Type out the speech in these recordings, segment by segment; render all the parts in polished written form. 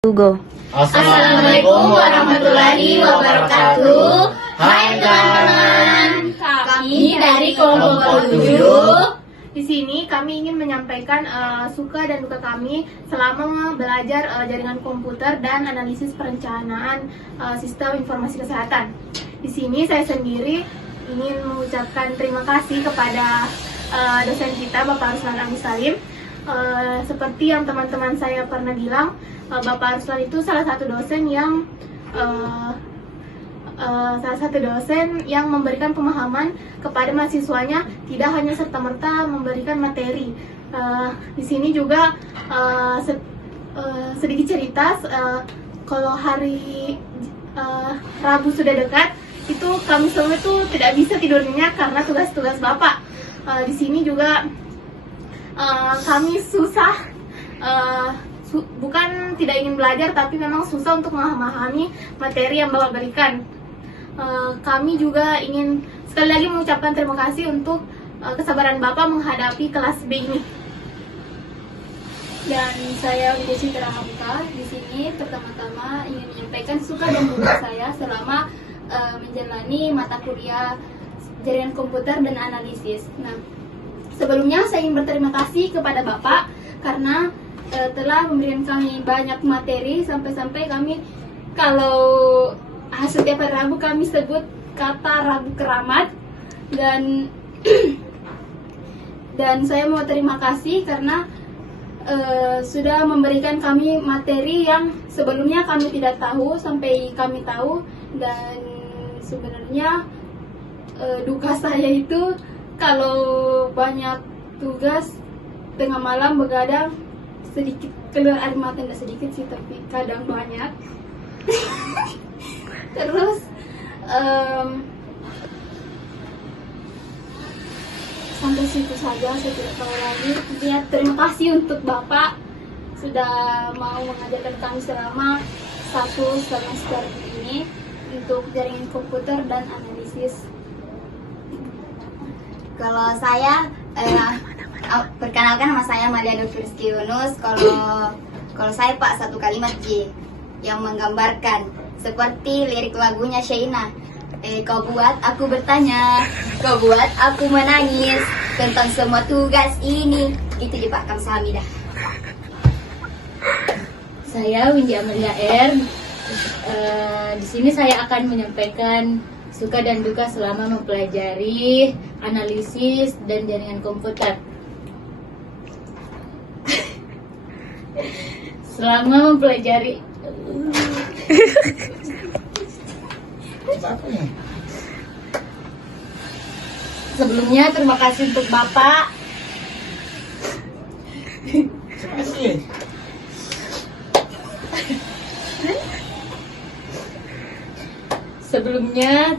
Go. Assalamualaikum warahmatullahi wabarakatuh. Hai teman-teman, kami dari kelompok 7. Di sini kami ingin menyampaikan suka dan duka kami selama belajar jaringan komputer dan analisis perencanaan sistem informasi kesehatan. Di sini saya sendiri ingin mengucapkan terima kasih kepada dosen kita, Bapak Ruslan Agus Salim. Seperti yang teman-teman saya pernah bilang, Bapak Ruslan itu salah satu dosen yang memberikan pemahaman kepada mahasiswanya, tidak hanya serta-merta memberikan materi. Di sini juga sedikit cerita, kalau hari Rabu sudah dekat, itu kami semua itu tidak bisa tidur nyenyak karena tugas-tugas Bapak. Di sini juga kami susah, bukan tidak ingin belajar, tapi memang susah untuk memahami materi yang Bapak berikan. Kami juga ingin sekali lagi mengucapkan terima kasih untuk kesabaran Bapak menghadapi kelas B ini. Dan saya Widya Citra Hamka di sini pertama-tama ingin menyampaikan suka dan duka saya selama menjalani mata kuliah jaringan komputer dan analisis. Nah, sebelumnya saya ingin berterima kasih kepada Bapak karena telah memberikan kami banyak materi, sampai-sampai kami kalau setiap hari Rabu kami sebut kata Rabu Keramat. Dan dan saya mau terima kasih karena sudah memberikan kami materi yang sebelumnya kami tidak tahu sampai kami tahu. Dan sebenarnya duka saya itu kalau banyak tugas tengah malam begadang, sedikit keluar air mata, tidak sedikit sih tapi kadang banyak. Terus sampai situ saja, saya tidak tahu lagi. Ya, terima kasih untuk Bapak sudah mau mengajarkan kami selama 1 semester ini untuk jaringan komputer dan analisis. Kalau saya, perkenalkan nama saya Mariano Firski Yunus. Kalau saya Pak, satu kalimat J yang menggambarkan seperti lirik lagunya Sheina. Kau buat aku bertanya, kau buat aku menangis tentang semua tugas ini. Itu dia Pak Kamsahamnida. Saya Windy Amelia R. Di sini saya akan menyampaikan suka dan duka selama mempelajari analisis dan jaringan komputer. Selama mempelajari sebelumnya terima kasih untuk Bapak. Sebelumnya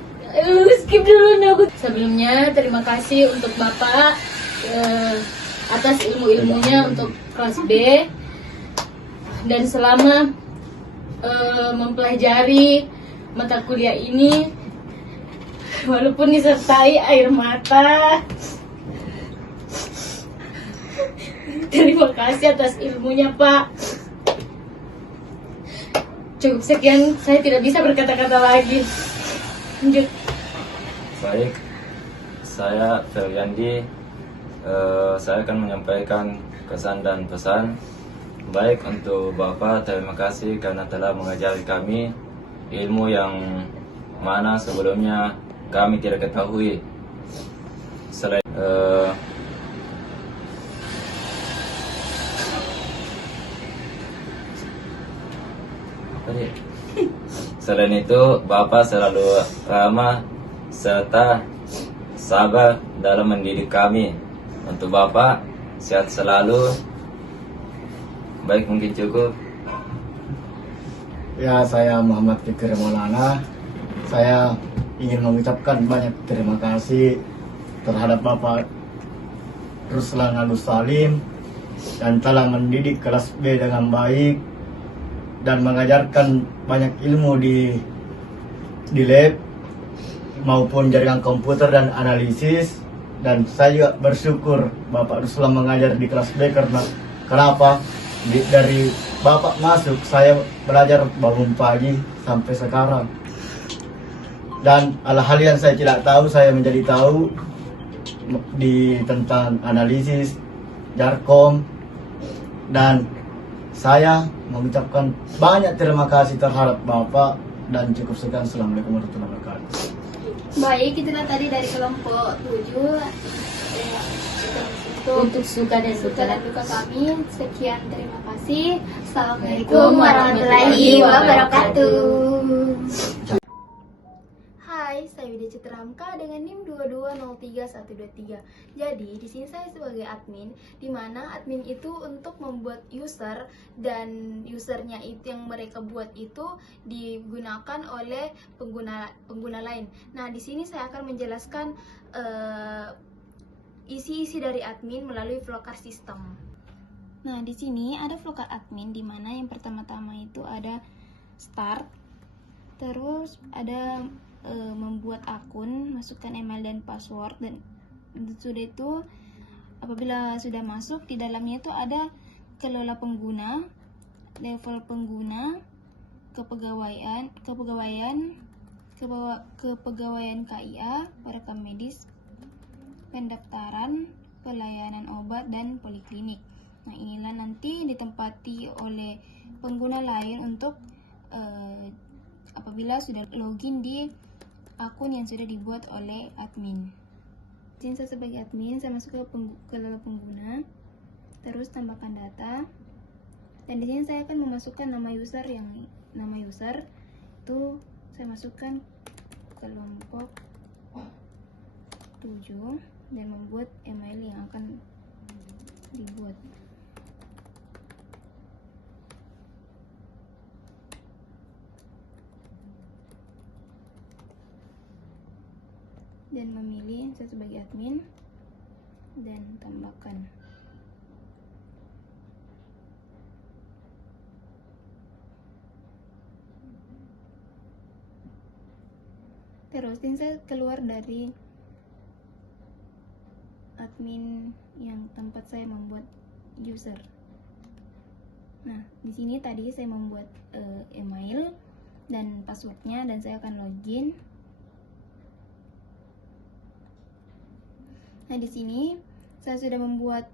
skip dulu aku. Sebelumnya terima kasih untuk Bapak atas ilmu-ilmunya untuk kelas B. Dan selama mempelajari mata kuliah ini, walaupun disertai air mata, terima kasih atas ilmunya Pak. Cukup sekian, saya tidak bisa berkata-kata lagi. Lanjut. Baik, saya Feliandi. Saya akan menyampaikan kesan dan pesan. Baik, untuk Bapak, terima kasih karena telah mengajari kami ilmu yang mana sebelumnya kami tidak ketahui. Selain Selain itu, Bapak selalu ramah serta sabar dalam mendidik kami. Untuk Bapak, sehat selalu. Baik, mungkin cukup. Ya, saya Muhammad Fikri Maulana. Saya ingin mengucapkan banyak terima kasih terhadap Bapak Ruslan Agus Salim dan telah mendidik kelas B dengan baik dan mengajarkan banyak ilmu di lab maupun jaringan komputer dan analisis. Dan saya juga bersyukur Bapak Ruslan mengajar di kelas B karena kenapa? Dari Bapak masuk, saya belajar bangun pagi sampai sekarang. Dan hal-hal yang saya tidak tahu, saya menjadi tahu di tentang analisis, jarkom, dan saya mengucapkan banyak terima kasih terhadap Bapak dan cukup sekian. Assalamualaikum warahmatullahi wabarakatuh. Baik, itulah tadi dari kelompok 7 Untuk suka dan suka dan duka kami. Sekian, terima kasih. Assalamualaikum warahmatullahi wabarakatuh. Hai, saya Widya Citramka dengan NIM 2203123. Jadi, di sini saya sebagai admin, di mana admin itu untuk membuat user dan usernya itu yang mereka buat itu digunakan oleh pengguna lain. Nah, di sini saya akan menjelaskan isi-isi dari admin melalui flowcard system. Nah, di sini ada flowcard admin, di mana yang pertama-tama itu ada start, terus ada membuat akun, masukkan email dan password, dan sudah itu apabila sudah masuk di dalamnya itu ada kelola pengguna, level pengguna, kepegawaian KIA, perekam medis, pendaftaran, pelayanan obat dan poliklinik. Nah, inilah nanti ditempati oleh pengguna lain untuk apabila sudah login di akun yang sudah dibuat oleh admin. Di sini saya sebagai admin, saya masuk ke level pengguna, terus tambahkan data, dan di sini saya akan memasukkan nama user itu saya masukkan kelompok 7 dan membuat email yang akan dibuat. Dan memilih saya sebagai admin dan tambahkan. Terus ini saya keluar dari admin yang tempat saya membuat user. Nah, di sini tadi saya membuat email dan passwordnya, dan saya akan login. Nah, di sini saya sudah membuat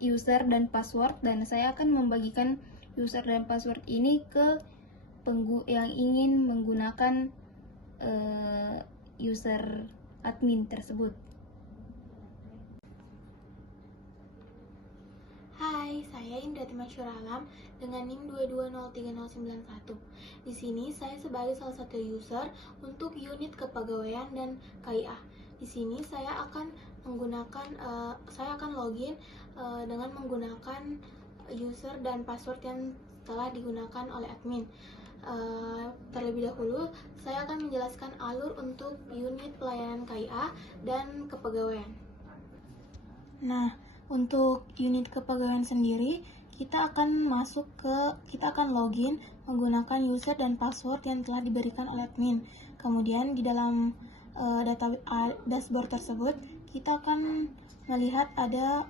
user dan password, dan saya akan membagikan user dan password ini ke yang ingin menggunakan user admin tersebut. Hai, saya Indrati Masyur Alam dengan NIM 2203091. Di sini saya sebagai salah satu user untuk unit kepegawaian dan KIA. Di sini saya akan login dengan menggunakan user dan password yang telah digunakan oleh admin. Terlebih dahulu, saya akan menjelaskan alur untuk unit pelayanan KIA dan kepegawaian. Nah, untuk unit kepegawaian sendiri, kita akan login menggunakan user dan password yang telah diberikan oleh admin. Kemudian di dalam dashboard tersebut, kita akan melihat ada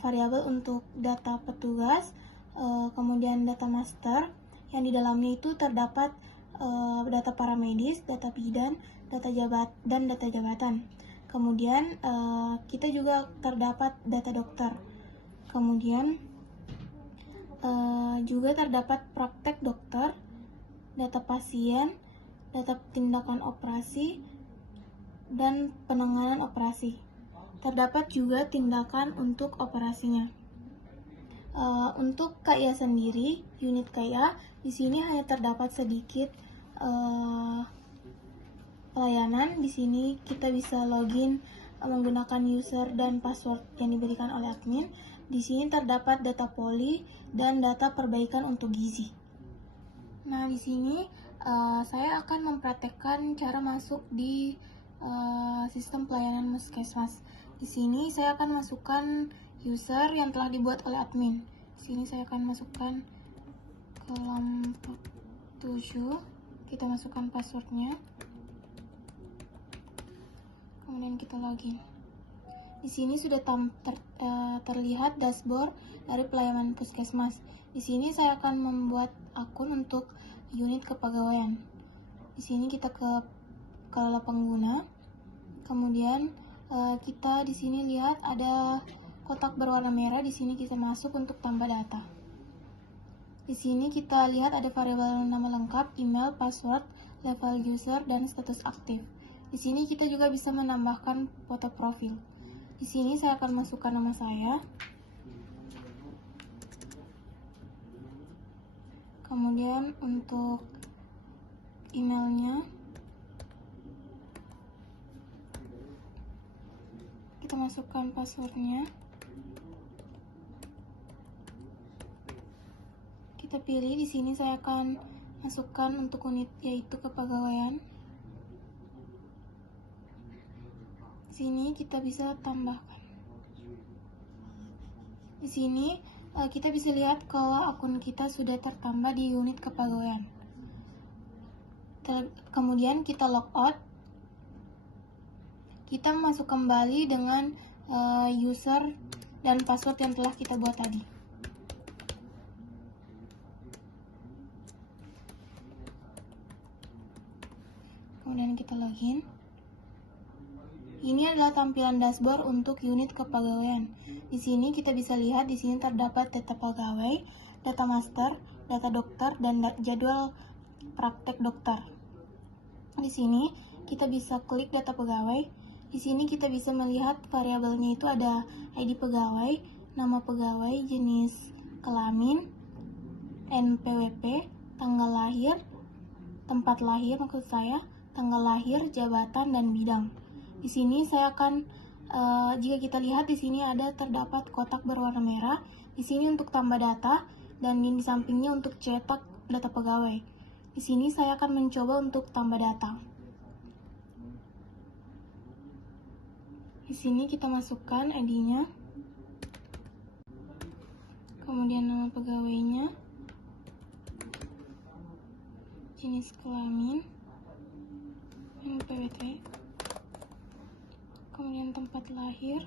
variabel untuk data petugas, kemudian data master, yang di dalamnya itu terdapat data paramedis, data bidan, data jabatan. Kemudian kita juga terdapat data dokter. Kemudian juga terdapat praktek dokter, data pasien, data tindakan operasi, dan penanganan operasi. Terdapat juga tindakan untuk operasinya. Untuk KIA sendiri, unit KIA di sini hanya terdapat sedikit pelayanan. Di sini kita bisa login menggunakan user dan password yang diberikan oleh admin. Di sini terdapat data poli dan data perbaikan untuk gizi. Nah, di sini saya akan mempraktekkan cara masuk di sistem pelayanan Puskesmas. Di sini saya akan masukkan user yang telah dibuat oleh admin. Di sini saya akan masukkan kelompok 7. Kita masukkan passwordnya. Kemudian kita login. Di sini sudah terlihat dashboard dari pelayanan puskesmas. Di sini saya akan membuat akun untuk unit kepegawaian. Di sini kita ke kelola pengguna. Kemudian kita di sini lihat ada kotak berwarna merah. Di sini kita masuk untuk tambah data. Di sini kita lihat ada variabel nama lengkap, email, password, level user, dan status aktif. Di sini kita juga bisa menambahkan foto profil. Di sini saya akan masukkan nama saya. Kemudian untuk emailnya kita masukkan passwordnya. Kita pilih. Di sini saya akan masukkan untuk unit yaitu kepegawaian. Sini kita bisa tambahkan. Di sini kita bisa lihat kalau akun kita sudah tertambah di unit kepegawaian. Kemudian kita logout. Kita masuk kembali dengan user dan password yang telah kita buat tadi. Kemudian kita login. Ini adalah tampilan dashboard untuk unit kepegawaian. Di sini kita bisa lihat di sini terdapat data pegawai, data master, data dokter, dan jadwal praktek dokter. Di sini kita bisa klik data pegawai. Di sini kita bisa melihat variabelnya itu ada ID pegawai, nama pegawai, jenis kelamin, NPWP, tanggal lahir, tempat lahir maksud saya, tanggal lahir, jabatan, dan bidang. Di sini saya akan jika kita lihat di sini ada terdapat kotak berwarna merah. Di sini untuk tambah data dan di sampingnya untuk cetak data pegawai. Di sini saya akan mencoba untuk tambah data. Di sini kita masukkan ID-nya. Kemudian nama pegawainya. Jenis kelamin, NPWP. Kemudian tempat lahir,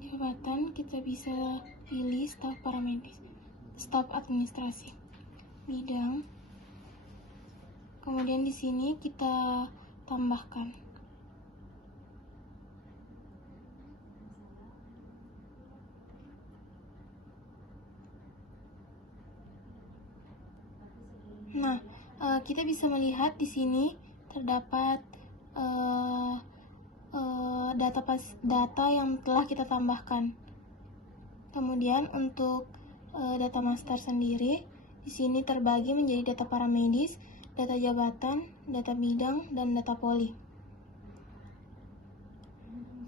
jabatan kita bisa pilih staf paramedis, staf administrasi, bidang. Kemudian di sini kita tambahkan. Nah, kita bisa melihat di sini terdapat data yang telah kita tambahkan. Kemudian untuk data master sendiri, di sini terbagi menjadi data paramedis, data jabatan, data bidang, dan data poli.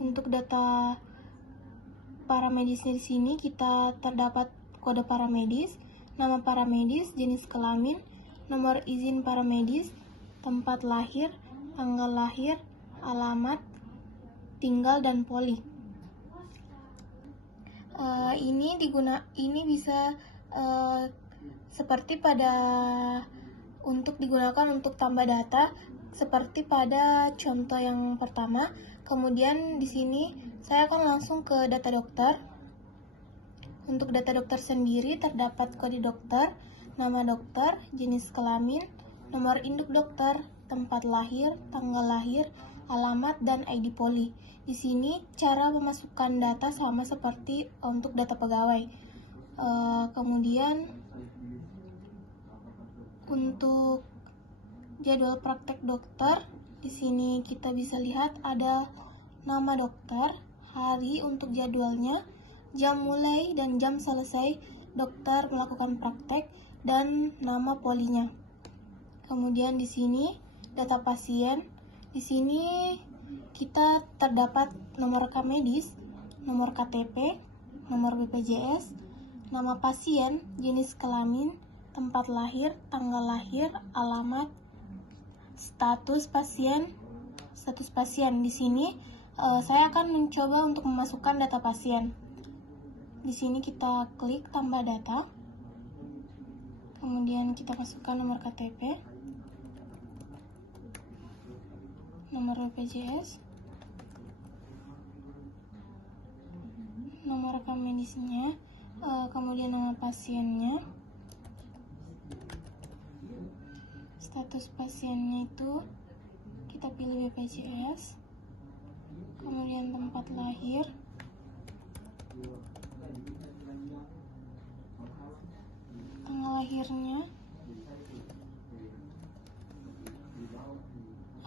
Untuk data paramedisnya di sini kita terdapat kode paramedis, nama paramedis, jenis kelamin, nomor izin paramedis, tempat lahir, tanggal lahir, alamat, tinggal, dan poli. Ini bisa seperti untuk digunakan untuk tambah data seperti pada contoh yang pertama. Kemudian di sini saya akan langsung ke data dokter. Untuk data dokter sendiri terdapat kode dokter, nama dokter, jenis kelamin, nomor induk dokter, tempat lahir, tanggal lahir, alamat, dan ID poli. Di sini cara memasukkan data sama seperti untuk data pegawai. Kemudian untuk jadwal praktek dokter, di sini kita bisa lihat ada nama dokter, hari untuk jadwalnya, jam mulai dan jam selesai dokter melakukan praktek, dan nama polinya. Kemudian di sini data pasien. Di sini kita terdapat nomor rekam medis, nomor KTP, nomor BPJS, nama pasien, jenis kelamin, tempat lahir, tanggal lahir, alamat, status pasien. Di sini saya akan mencoba untuk memasukkan data pasien. Di sini kita klik tambah data. Kemudian kita masukkan nomor KTP, nomor BPJS, nomor rekam medisnya, kemudian nama pasiennya, status pasiennya itu kita pilih BPJS, kemudian tempat lahir, tanggal lahirnya,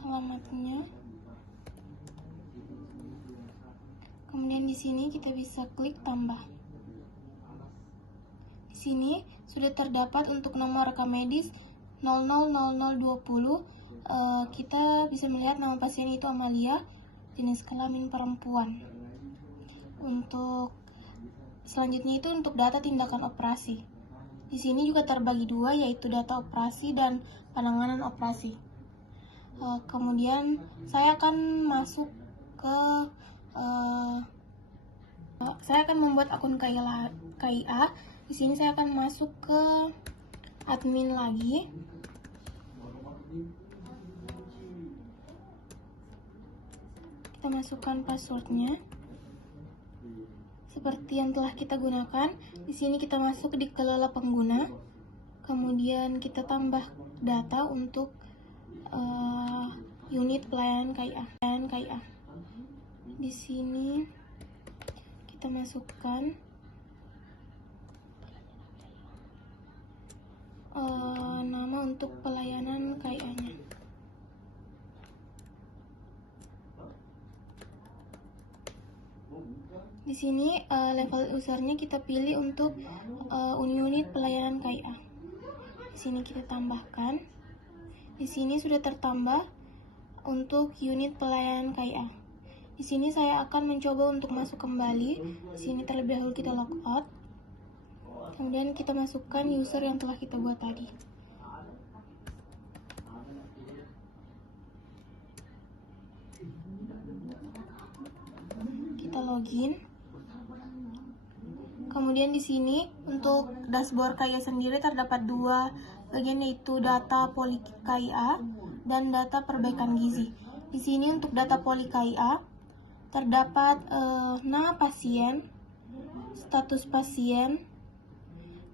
alamatnya. Kemudian di sini kita bisa klik tambah. Di sini sudah terdapat untuk nomor rekam medis 000020. Kita bisa melihat nama pasien itu Amalia, jenis kelamin perempuan. Untuk selanjutnya itu untuk data tindakan operasi. Di sini juga terbagi dua, yaitu data operasi dan penanganan operasi. Kemudian saya akan masuk ke saya akan membuat akun KIA. Di sini saya akan masuk ke admin lagi. Kita masukkan passwordnya seperti yang telah kita gunakan. Di sini kita masuk di kelola pengguna, kemudian kita tambah data untuk unit pelayanan KIA. Di sini kita masukkan nama untuk pelayanan KIA-nya. Di sini level usernya kita pilih untuk unit pelayanan KIA. Di sini kita tambahkan. Di sini sudah tertambah untuk unit pelayanan KIA. Di sini saya akan mencoba untuk masuk kembali. Di sini terlebih dahulu kita logout. Kemudian kita masukkan user yang telah kita buat tadi. Kita login. Kemudian di sini untuk dashboard KIA sendiri terdapat dua bagian, yaitu data poli KIA dan data perbaikan gizi. Di sini untuk data poli KIA terdapat nama pasien, status pasien,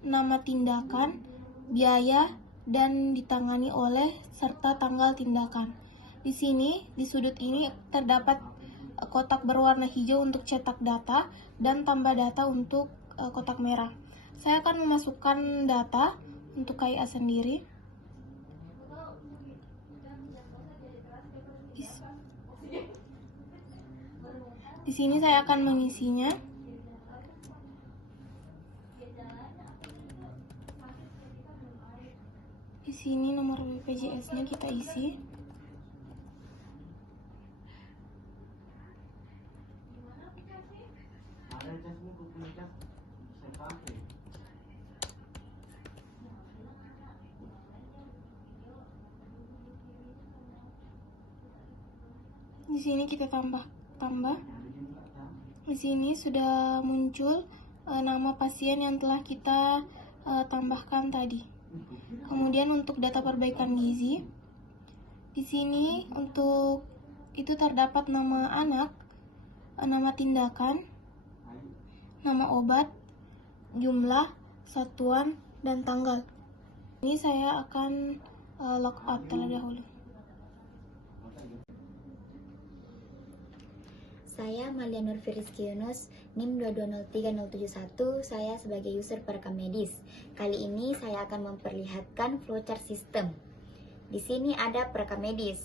nama tindakan, biaya, dan ditangani oleh serta tanggal tindakan. Di sini di sudut ini terdapat kotak berwarna hijau untuk cetak data dan tambah data untuk kotak merah. Saya akan memasukkan data untuk KIA sendiri. Di sini saya akan mengisinya. Di sini nomor BPJS-nya kita isi. Di sini kita tambah. Di sini sudah muncul nama pasien yang telah kita tambahkan tadi. Kemudian untuk data perbaikan gizi, di sini untuk itu terdapat nama anak, nama tindakan, nama obat, jumlah, satuan, dan tanggal. Ini saya akan logout terlebih dahulu. Saya Amalia Nurfiriski Yunus, NIM 2203071. Saya sebagai user perekam medis. Kali ini saya akan memperlihatkan flowchart sistem. Di sini ada perekam medis.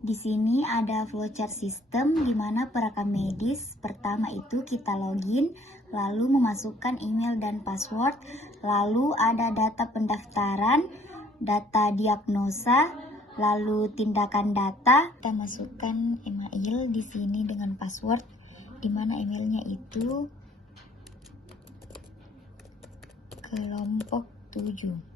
Di sini ada flowchart sistem di mana perekam medis pertama itu kita login, lalu memasukkan email dan password, lalu ada data pendaftaran, data diagnosa, lalu tindakan data. Kita masukkan email di sini dengan password, di mana emailnya itu kelompok 7.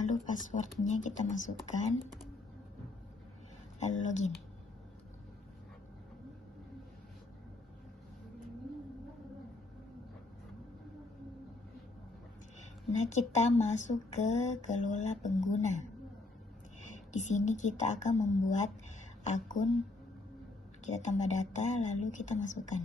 Lalu passwordnya kita masukkan, lalu login. Nah, kita masuk ke kelola pengguna. Di sini kita akan membuat akun, kita tambah data, lalu kita masukkan.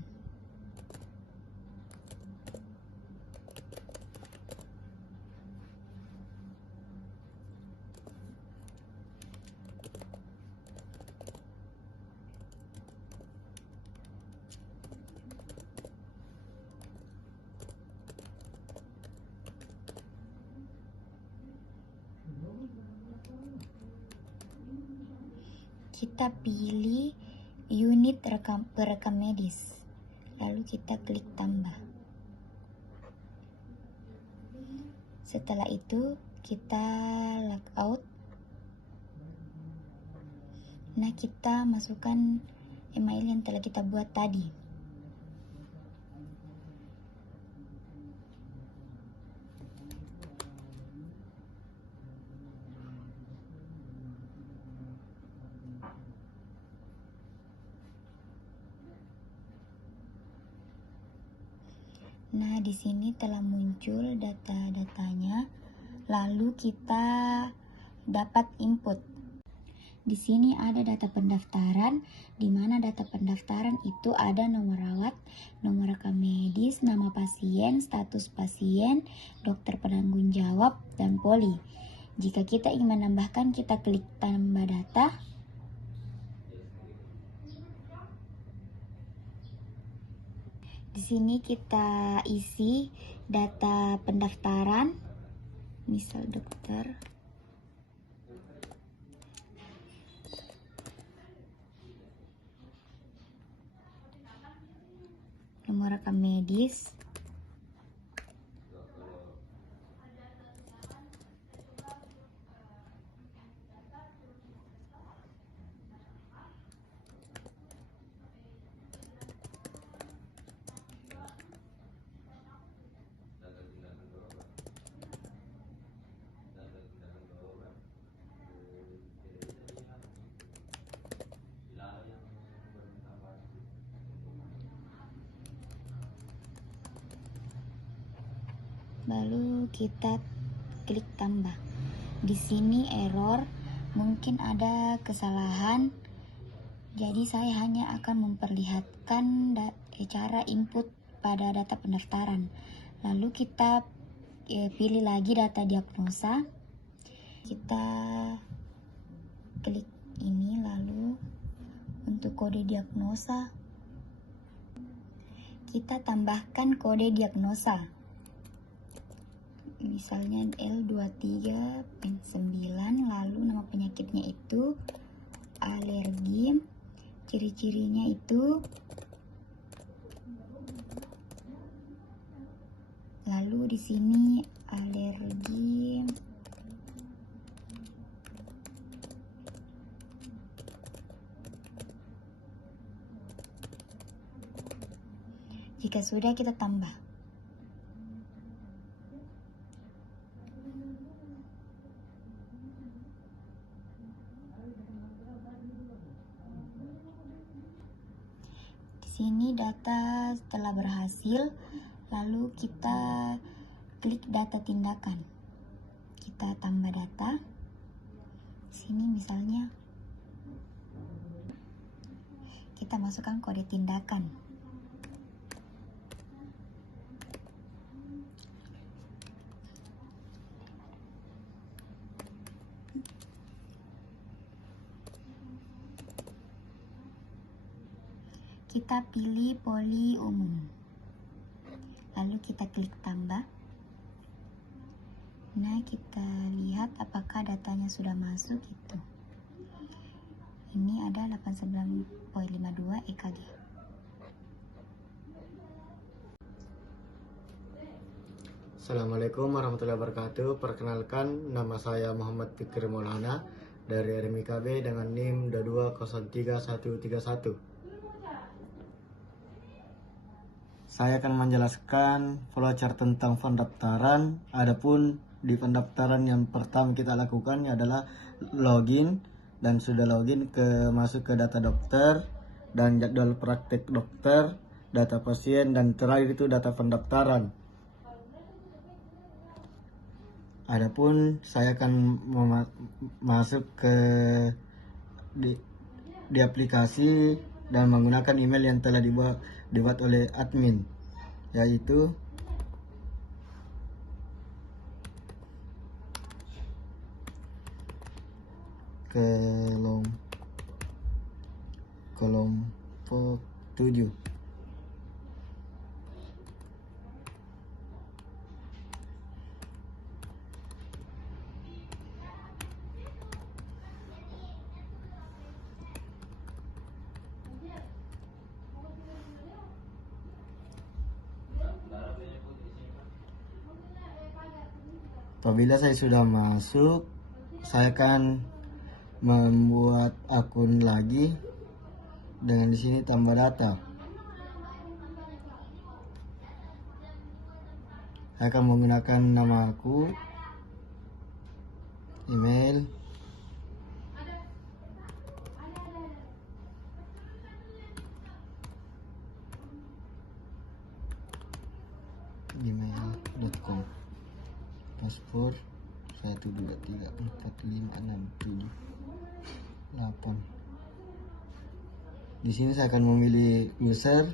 Kita pilih unit perekam medis, lalu kita klik tambah. Setelah itu kita logout. Nah, kita masukkan email yang telah kita buat tadi. Nah, di sini telah muncul data-datanya. Lalu kita dapat input. Di sini ada data pendaftaran, di mana data pendaftaran itu ada nomor rawat, nomor rekam medis, nama pasien, status pasien, dokter penanggung jawab, dan poli. Jika kita ingin menambahkan, kita klik tambah data. Di sini kita isi data pendaftaran, misal dokter, nomor rekam medis, lalu kita klik tambah. Di sini error, mungkin ada kesalahan. Jadi saya hanya akan memperlihatkan cara input pada data pendaftaran. Lalu kita pilih lagi data diagnosa. Kita klik ini, lalu untuk kode diagnosa kita tambahkan kode diagnosa. Misalnya L23.9, lalu nama penyakitnya itu alergi, ciri-cirinya itu, lalu di sini alergi jika sudah kita tambah. Sini data telah berhasil, lalu kita klik data tindakan. Kita tambah data. Sini misalnya kita masukkan kode tindakan. Kita pilih poli umum, lalu kita klik tambah. Nah, kita lihat apakah datanya sudah masuk itu. Ini ada 89.52 EKG. Assalamualaikum warahmatullahi wabarakatuh. Perkenalkan, nama saya Muhammad Fikri Maulana dari RMIKB dengan NIM 2203131. Saya akan menjelaskan flowchart tentang pendaftaran. Adapun di pendaftaran yang pertama kita lakukan adalah login, dan sudah login masuk ke data dokter dan jadwal praktek dokter, data pasien, dan terakhir itu data pendaftaran. Adapun saya akan masuk ke di aplikasi dan menggunakan email yang telah dibuat oleh admin, yaitu kelompok 7. Apabila saya sudah masuk, saya akan membuat akun lagi dengan di sini tambah data. Saya akan menggunakan nama aku, email, gmail.com, paspor 123456788. Di sini saya akan memilih user,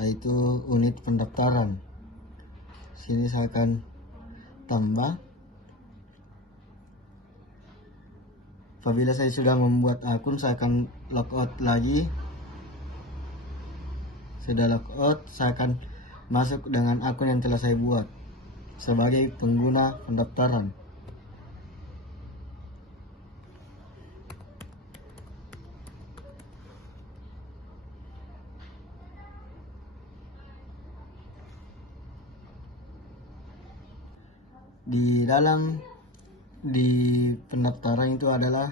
yaitu unit pendaftaran. Sini saya akan tambah. Apabila saya sudah membuat akun, saya akan logout lagi. Sudah logout, saya akan masuk dengan akun yang telah saya buat sebagai pengguna pendaftaran. Di pendaftaran itu ada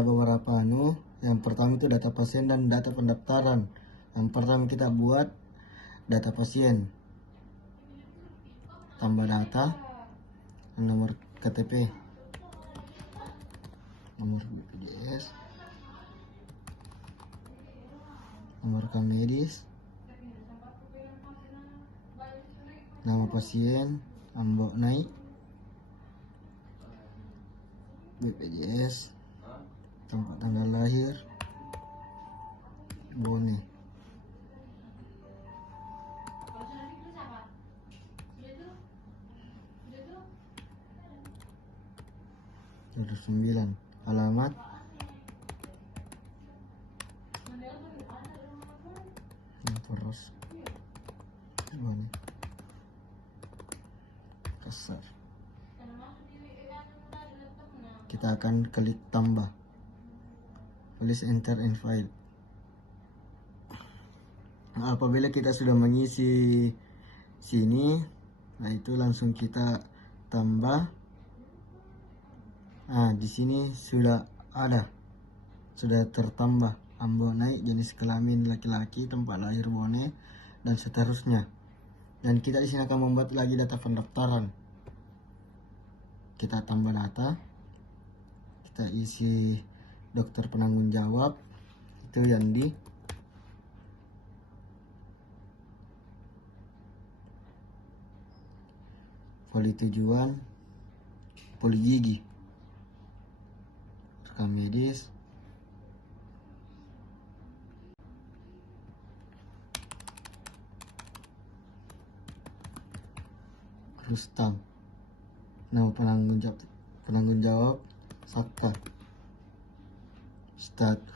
beberapa yang pertama itu data pasien dan data pendaftaran. Yang pertama kita buat data pasien, tambah data, nomor KTP, nomor BPJS, nomor rekam medis, nama pasien, ambok naik, BPJS, tempat tanggal lahir, bone. Nomor 9, alamat, terus bone, kasar. Kita akan klik tambah, please enter in file. Apabila kita sudah mengisi sini, nah itu langsung kita tambah. Di sini sudah tertambah ambon naik, jenis kelamin laki-laki, tempat lahir bone, dan seterusnya. Dan kita di sini akan membuat lagi data pendaftaran. Kita tambah data, kita isi dokter penanggung jawab, itu yang di poli tujuan, poli gigi, rekam medis, Rustam, nama penanggung jawab Sakta.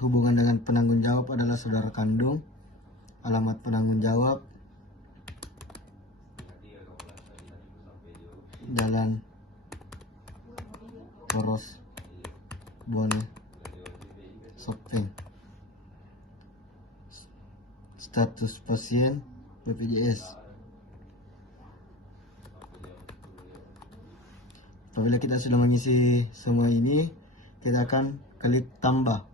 Hubungan dengan penanggung jawab adalah saudara kandung. Alamat penanggung jawab Jalan Poros Bone Sopeng. Status pasien BPJS. Apabila kita sudah mengisi semua ini, kita akan klik tambah.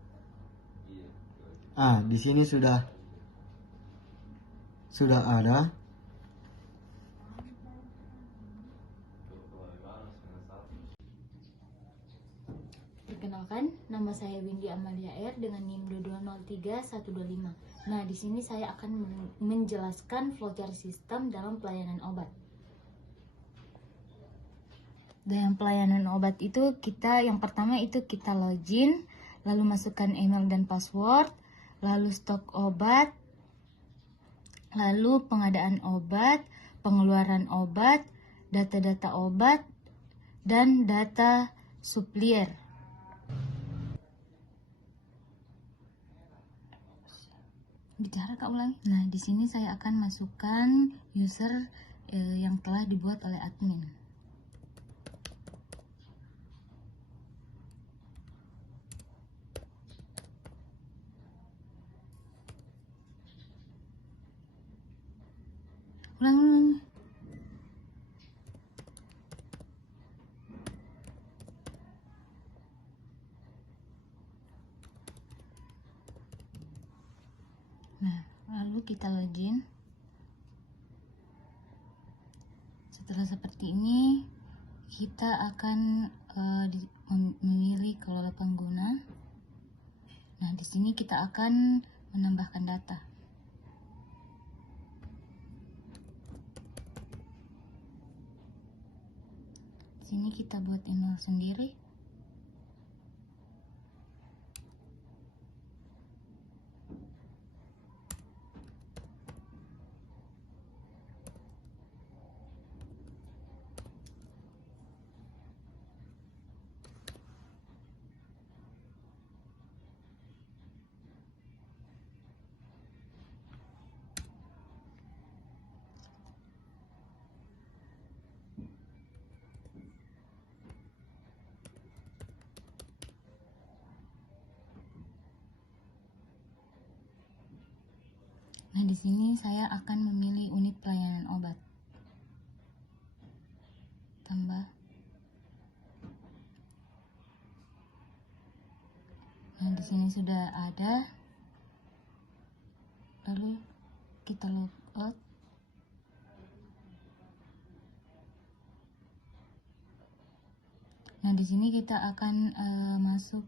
Di sini sudah ada Perkenalkan, nama saya Windy Amalia R dengan NIM 2203125. Nah, di sini saya akan menjelaskan flowchart sistem dalam pelayanan obat. Dalam pelayanan obat itu yang pertama itu kita login, lalu masukkan email dan password, lalu stok obat, lalu pengadaan obat, pengeluaran obat, data-data obat, dan data supplier. Bicara Kak ulangi. Nah, di sini saya akan masukkan user yang telah dibuat oleh admin. Ulangi. Nah, lalu kita login. Setelah seperti ini, kita akan memilih kelola pengguna. Nah, di sini kita akan menambahkan data. Di sini kita buat email sendiri. Nah, di sini saya akan memilih unit pelayanan obat. Tambah. Nah, di sini sudah ada. Lalu kita logout. Nah, di sini kita akan masuk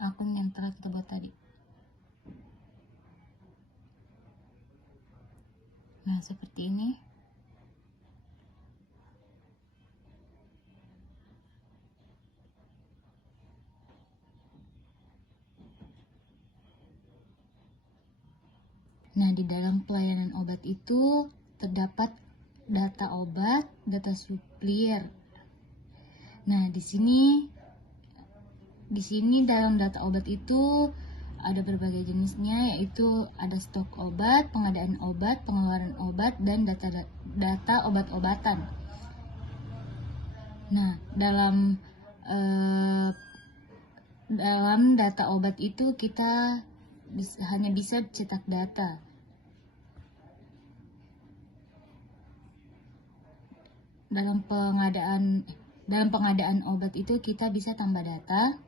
akun yang telah kita buat tadi. Nah, seperti ini. Nah, di dalam pelayanan obat itu terdapat data obat, data supplier. Nah, di sini dalam data obat itu ada berbagai jenisnya, yaitu ada stok obat, pengadaan obat, pengeluaran obat, dan data obat-obatan. Nah, dalam data obat itu kita hanya bisa cetak data. Dalam pengadaan obat itu kita bisa tambah data.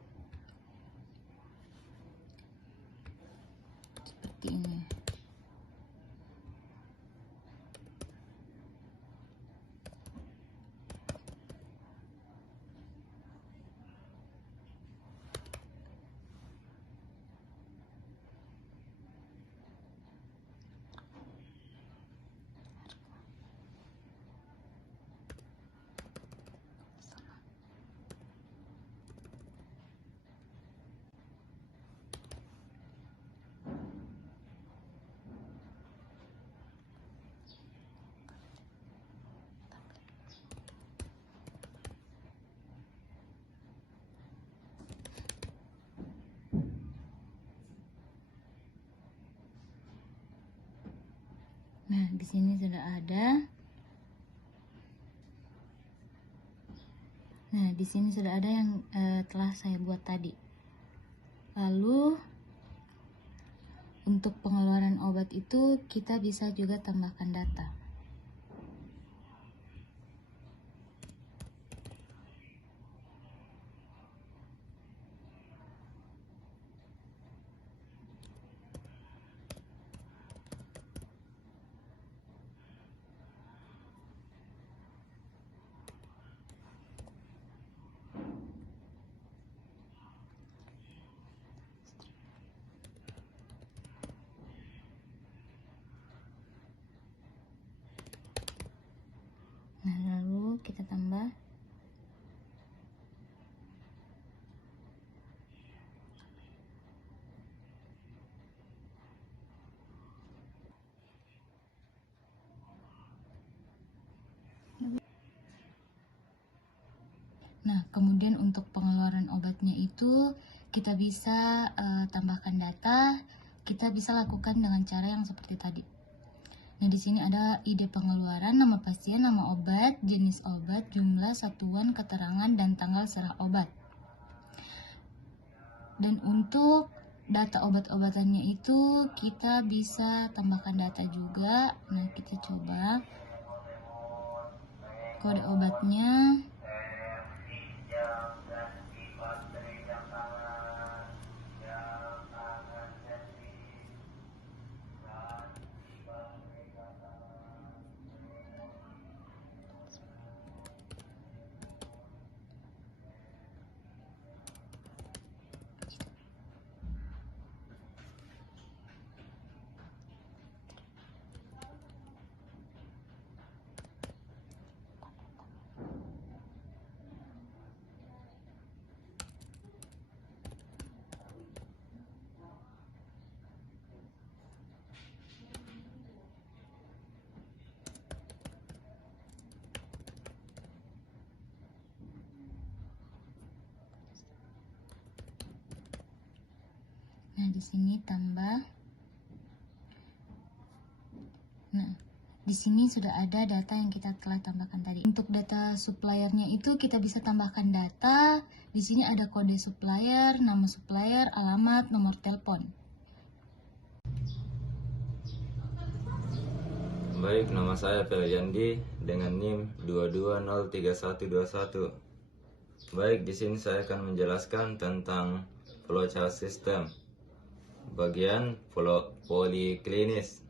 Seperti ini. Nah, di sini sudah ada. Nah, di sini sudah ada yang telah saya buat tadi. Lalu untuk pengeluaran obat itu kita bisa juga tambahkan data. kita tambah. Nah, kemudian untuk pengeluaran obatnya itu kita bisa tambahkan data, kita bisa lakukan dengan cara yang seperti tadi. Nah, di sini ada ide pengeluaran, nama pasien, nama obat, jenis obat, jumlah, satuan, keterangan, dan tanggal serah obat. Dan untuk data obat-obatannya itu kita bisa tambahkan data juga. Nah, kita coba kode obatnya. Nah, di sini tambah. Nah, di sini sudah ada data yang kita telah tambahkan tadi. Untuk data suppliernya itu kita bisa tambahkan data. Di sini ada kode supplier, nama supplier, alamat, nomor telepon. Baik, nama saya Feliandi dengan NIM 2203121. Baik, di sini saya akan menjelaskan tentang flowchart system. Bagian poliklinis.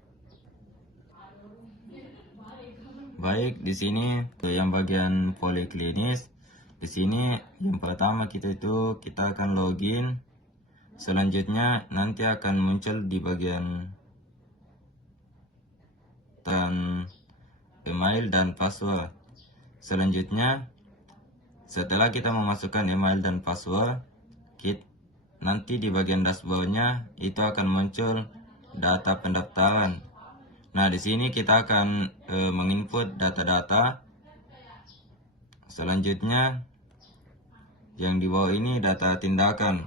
Baik, di sini yang bagian poliklinis. Di sini yang pertama kita akan login. Selanjutnya nanti akan muncul di bagian email dan password. Selanjutnya setelah kita memasukkan email dan password, nanti di bagian dashboardnya itu akan muncul data pendaftaran. Nah, di sini kita akan menginput data-data. Selanjutnya yang di bawah ini data tindakan.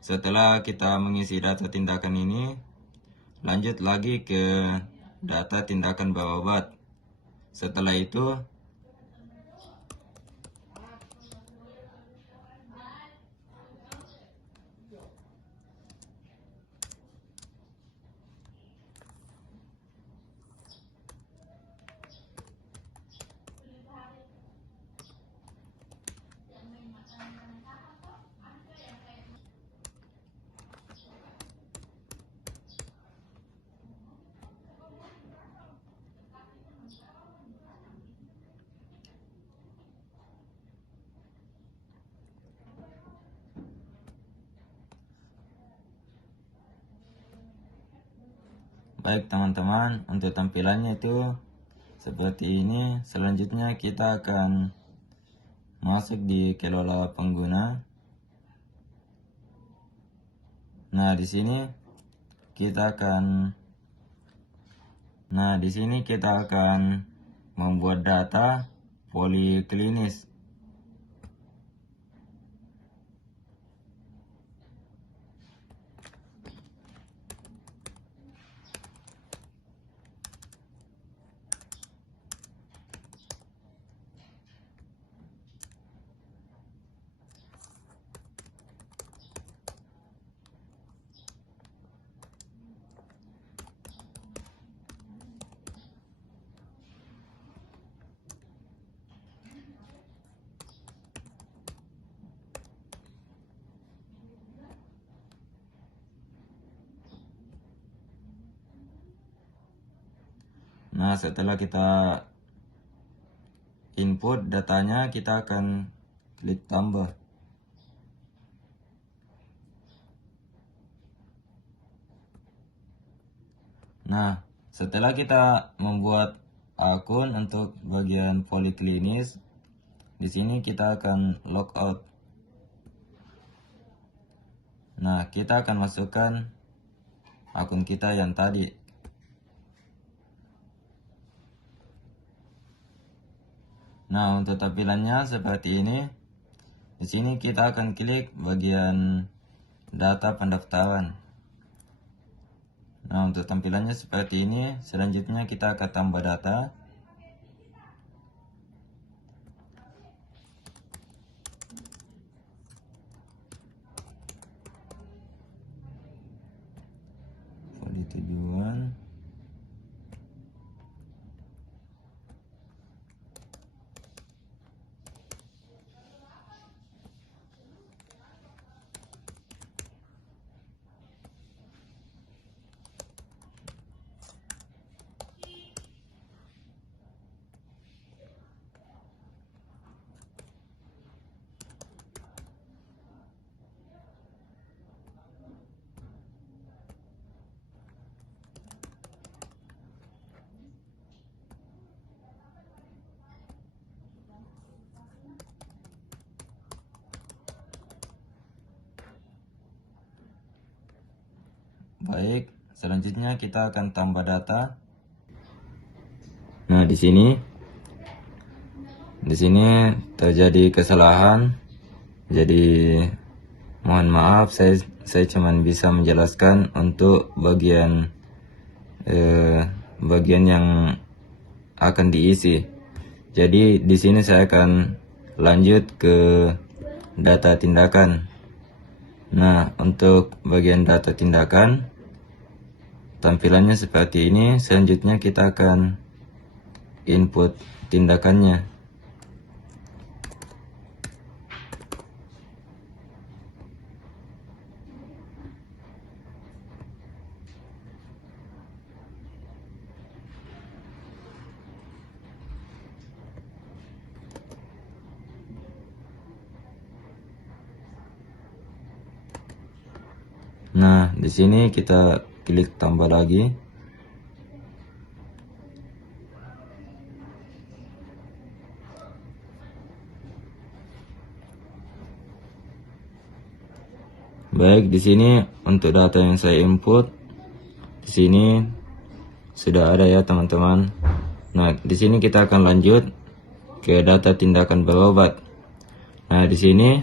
Setelah kita mengisi data tindakan ini, lanjut lagi ke data tindakan berobat. Setelah itu baik teman-teman, untuk tampilannya itu seperti ini. Selanjutnya kita akan masuk di kelola pengguna. Nah, di sini kita akan membuat data poliklinis. Nah, setelah kita input datanya, kita akan klik tambah. Nah, setelah kita membuat akun untuk bagian poliklinis. Di sini kita akan logout. Nah, kita akan masukkan akun kita yang tadi. Nah, untuk tampilannya seperti ini. Di sini kita akan klik bagian data pendaftaran. Nah, untuk tampilannya seperti ini. Selanjutnya kita akan tambah data. Kode tujuan. Baik, selanjutnya kita akan tambah data. Nah, di sini terjadi kesalahan. Jadi mohon maaf, saya cuma bisa menjelaskan untuk bagian yang akan diisi. Jadi di sini saya akan lanjut ke data tindakan. Nah, untuk bagian data tindakan tampilannya seperti ini. Selanjutnya kita akan input tindakannya. Nah, di sini kita klik tambah lagi. Baik, di sini untuk data yang saya input, di sini sudah ada ya teman-teman. Nah, di sini kita akan lanjut ke data tindakan berobat. Nah, di sini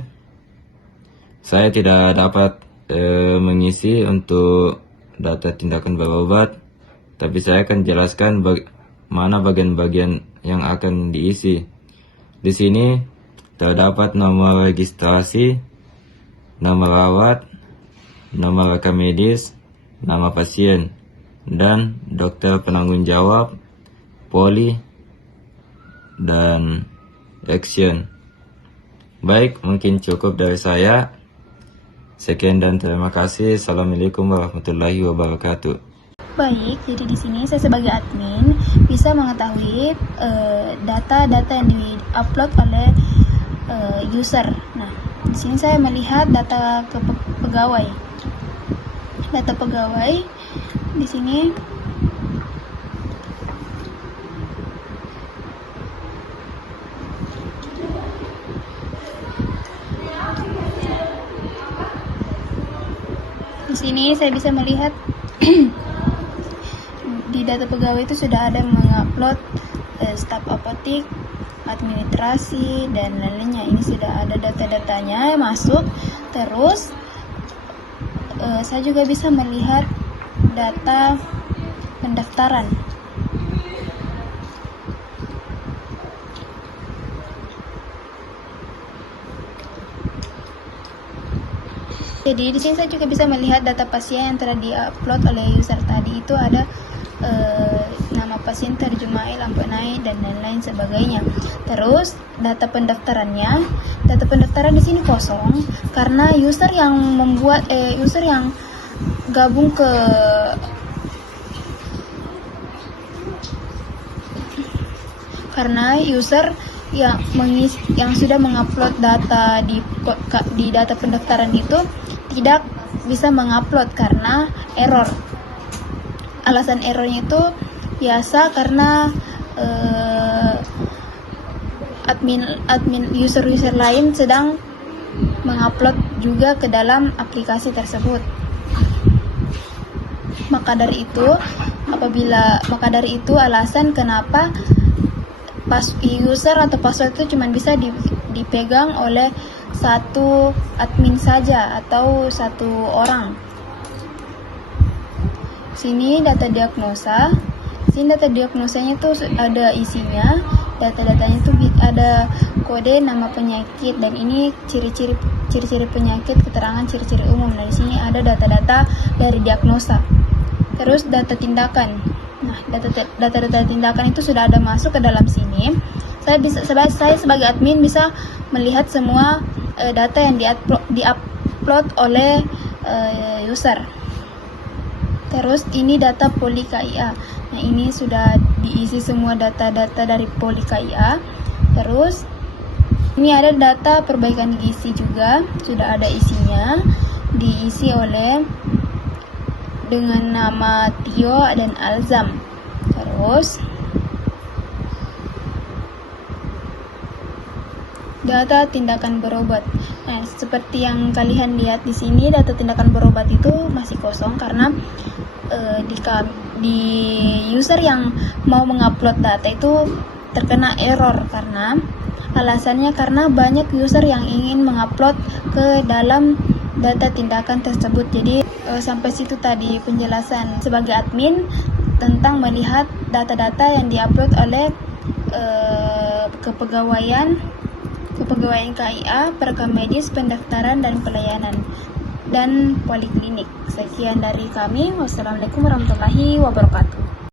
saya tidak dapat mengisi untuk data tindakan berobat, tapi saya akan jelaskan mana bagian-bagian yang akan diisi. Di sini terdapat nomor registrasi, nama rawat, nama rekam medis, nama pasien, dan dokter penanggung jawab, poli, dan action. Baik, mungkin cukup dari saya. Sekian dan terima kasih. Assalamualaikum warahmatullahi wabarakatuh. Baik, jadi di sini saya sebagai admin bisa mengetahui data-data yang di-upload oleh user. Nah, di sini saya melihat data pegawai. Data pegawai di sini saya bisa melihat di data pegawai itu sudah ada mengupload staf apotik, administrasi, dan lain-lainnya. Ini sudah ada data-datanya masuk. Terus saya juga bisa melihat data pendaftaran. Jadi di sini saya juga bisa melihat data pasien yang telah diupload oleh user tadi. Itu ada nama pasien, terjemahi, lampu naik, dan lain-lain sebagainya. Terus data pendaftarannya, data pendaftaran di sini kosong karena user yang membuat user yang gabung ke karena user yang sudah mengupload data di data pendaftaran itu tidak bisa mengupload karena error. Alasan errornya itu biasa karena admin user lain sedang mengupload juga ke dalam aplikasi tersebut. Maka dari itu alasan kenapa user atau password itu cuma bisa dipegang oleh satu admin saja atau satu orang. Sini data diagnosa. Sini data diagnosanya tuh ada isinya. Data-datanya itu ada kode, nama penyakit, dan ini ciri-ciri penyakit, keterangan ciri-ciri umum. Nah, di sini ada data-data dari diagnosa. Terus data tindakan. Nah, data-data tindakan itu sudah ada masuk ke dalam sini. Saya sebagai admin bisa melihat semua data yang diupload oleh user. Terus ini data Poli KIA. Nah, ini sudah diisi semua data-data dari Poli KIA. Terus ini ada data perbaikan gizi juga, sudah ada isinya, diisi oleh dengan nama Tio dan Alzam. Terus data tindakan berobat. Nah, seperti yang kalian lihat di sini, data tindakan berobat itu masih kosong karena di user yang mau mengupload data itu terkena error alasannya karena banyak user yang ingin mengupload ke dalam data tindakan tersebut. Jadi sampai situ tadi penjelasan sebagai admin tentang melihat data-data yang diupload oleh kepegawaian KIA, perekam medis, pendaftaran dan pelayanan dan poliklinik. Sekian dari kami. Wassalamualaikum warahmatullahi wabarakatuh.